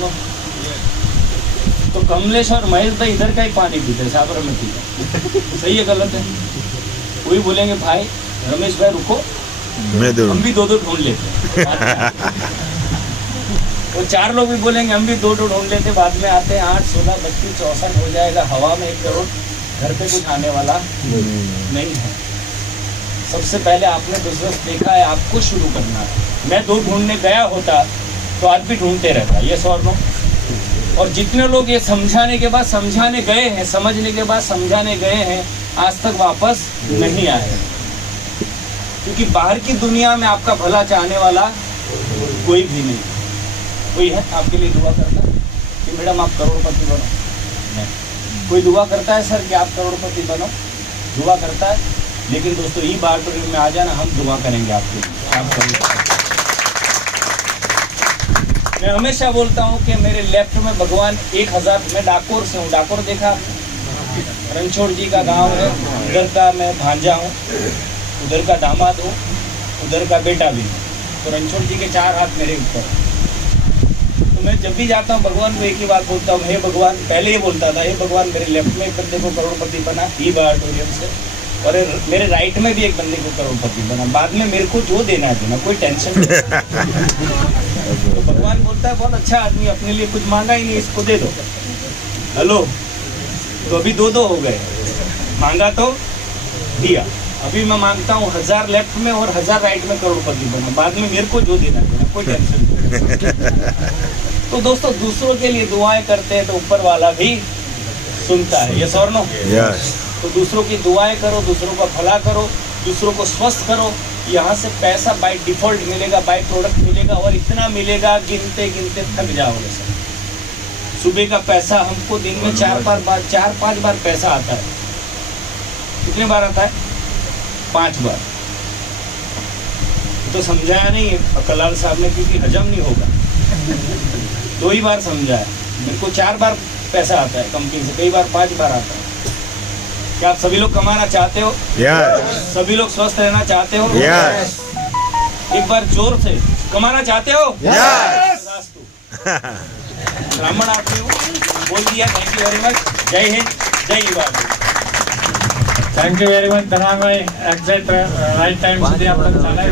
तो कमलेश और महेश भाई इधर का ही पानी पीते, साबरमती का। सही है गलत है? वही बोलेंगे भाई रमेश भाई रुको, हम भी 2 ढूंढ लेते। वो 4 लोग भी बोलेंगे हम भी 2 ढूंढ लेते। बाद में आते हैं 8, 16, 32, 64 हो जाएगा। हवा में 1 करोड़, घर पे कुछ आने वाला नहीं है। सबसे पहले आपने बिजनेस देखा है, आपको शुरू करना है। मैं 2 ढूंढने गया होता तो आज भी ढूंढते रहता, ये सौ नो। और जितने लोग ये समझाने के बाद समझाने गए हैं, समझने के बाद समझाने गए हैं, आज तक वापस नहीं आए। क्योंकि बाहर की दुनिया में आपका भला चाहने वाला कोई भी नहीं। कोई है आपके लिए दुआ करता है कि मैडम आप करोड़पति बनो? नहीं। कोई दुआ करता है सर कि आप करोड़पति बनो? दुआ करता है। लेकिन दोस्तों, ई बाथरूम में आ जाना, हम दुआ करेंगे आपके लिए, आप करेंगे। मैं हमेशा बोलता हूँ कि मेरे लेफ्ट में भगवान 1000, मैं डाकोर से हूँ। डाकोर देखा, रणछोड़ जी का गांव है, उधर का मैं भांजा हूँ, उधर का दामाद हूँ, उधर का बेटा भी। तो रणछोड़ जी के 4 हाथ मेरे ऊपर। तो मैं जब भी जाता हूँ भगवान को एक ही बात बोलता हूँ, हे भगवान, पहले ये बोलता था, हे भगवान मेरे लेफ्ट में एक बंदे को करोड़पति बना ई ऑडिटोरियम से, और मेरे राइट में भी एक बंदे को करोड़पति बना। बाद में मेरे को जो देना है देना, कोई टेंशन नहीं। तो भगवान बोलता है बहुत अच्छा आदमी, अपने लिए कुछ मांगा ही नहीं, इसको दे दो। हेलो, तो अभी 2 हो गए, मांगा तो दिया। अभी मैं मांगता हूँ 1000 लेफ्ट में और 1000 राइट में करोड़पति बना। बाद में मेरे को जो देना है, कोई टेंशन नहीं। तो दोस्तों, दूसरों के लिए दुआएं करते हैं तो ऊपर वाला भी सुनता है, यस और नो? तो दूसरों की दुआएं करो, दूसरों का भला करो, दूसरों को स्वस्थ करो। यहाँ से पैसा बाय डिफॉल्ट मिलेगा, बाय प्रोडक्ट मिलेगा, और इतना मिलेगा गिनते गिनते थक जाओगे सर। सुबह का पैसा हमको दिन में 4-5 बार पैसा आता है। कितने बार आता है? 5 बार। तो समझाया नहीं है कलाल साहब ने, क्योंकि हजम नहीं होगा। 2 ही बार समझाया। मेरे को 4 बार पैसा आता है कंपनी से, कई बार 5 बार आता है। क्या आप सभी लोग कमाना चाहते हो? सभी लोग स्वस्थ रहना चाहते हो? एक बार जोर से कमाना चाहते हो? ब्राह्मण आदमी हो, बोल दिया। Thank you very much. जय हिंद, जय युवा। थैंक यू वेरी मच धनवान भाई, एग्जैक्ट राइट टाइम સુધી આપણે ચાલાય